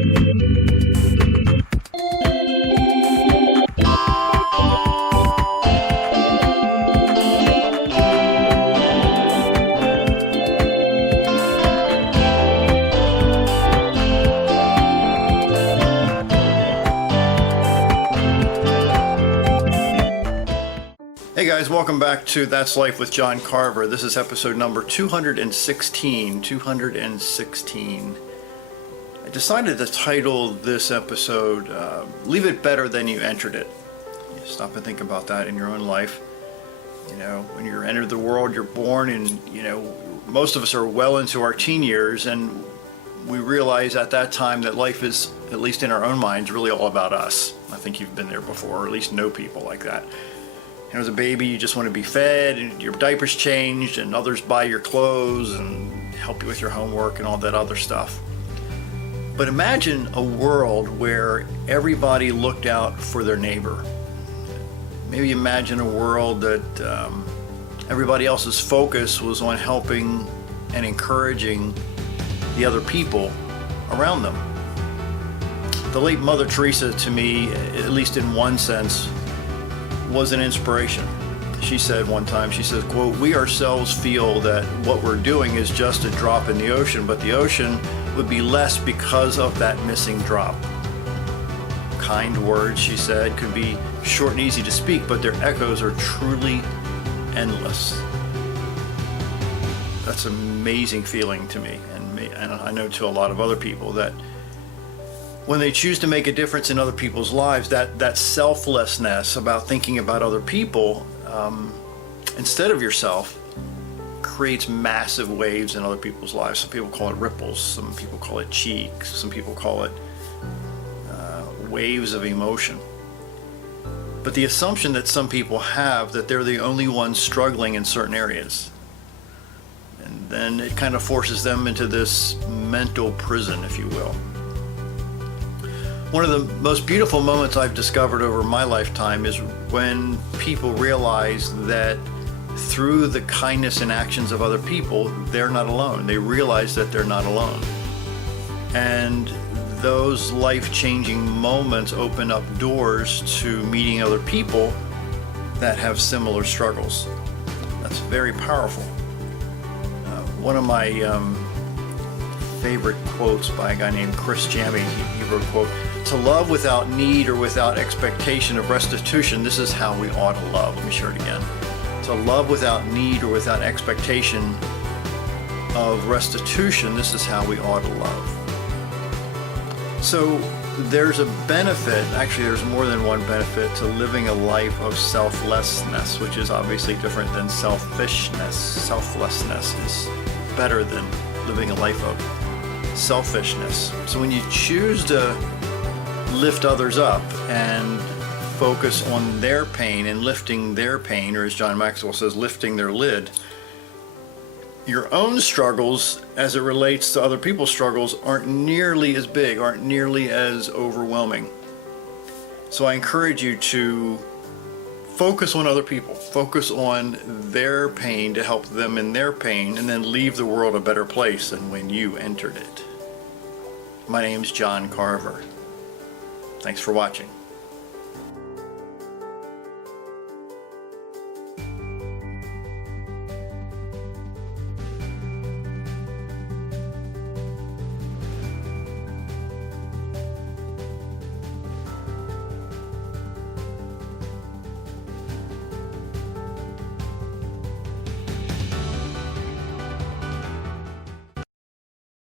Hey guys, welcome back to That's Life with John Carver. This is episode number 216. I decided to title this episode, Leave It Better Than You Entered It. You stop and think about that in your own life. You know, when you're entered the world, you're born, and, you know, most of us are well into our teen years, and we realize at that time that life is, at least in our own minds, really all about us. I think you've been there before, or at least know people like that. And as a baby, you just want to be fed, and your diapers changed, and others buy your clothes and help you with your homework and all that other stuff. But imagine a world where everybody looked out for their neighbor. Maybe imagine a world that everybody else's focus was on helping and encouraging the other people around them. The late Mother Teresa, to me, at least in one sense, was an inspiration. She said one time, she says, quote, "We ourselves feel that what we're doing is just a drop in the ocean, but the ocean would be less because of that missing drop." Kind words, she said, could be short and easy to speak, but their echoes are truly endless. That's an amazing feeling to me, and I know to a lot of other people, that when they choose to make a difference in other people's lives, that selflessness about thinking about other people instead of yourself creates massive waves in other people's lives. Some people call it ripples, some people call it cheeks, some people call it waves of emotion. But the assumption that some people have that they're the only ones struggling in certain areas, and then it kind of forces them into this mental prison, if you will. One of the most beautiful moments I've discovered over my lifetime is when people realize that through the kindness and actions of other people, they're not alone. They realize that they're not alone. And those life-changing moments open up doors to meeting other people that have similar struggles. That's very powerful. One of my favorite quotes by a guy named Chris Jammy, he wrote, quote, "To love without need or without expectation of restitution, this is how we ought to love." Let me share it again. To love without need or without expectation of restitution, this is how we ought to love. So there's a benefit, actually there's more than one benefit, to living a life of selflessness, which is obviously different than selfishness. Selflessness is better than living a life of selfishness. So when you choose to lift others up and focus on their pain and lifting their pain, or as John Maxwell says, lifting their lid, your own struggles as it relates to other people's struggles aren't nearly as big, aren't nearly as overwhelming. So I encourage you to focus on other people, focus on their pain to help them in their pain, and then leave the world a better place than when you entered it. My name's John Carver. Thanks for watching.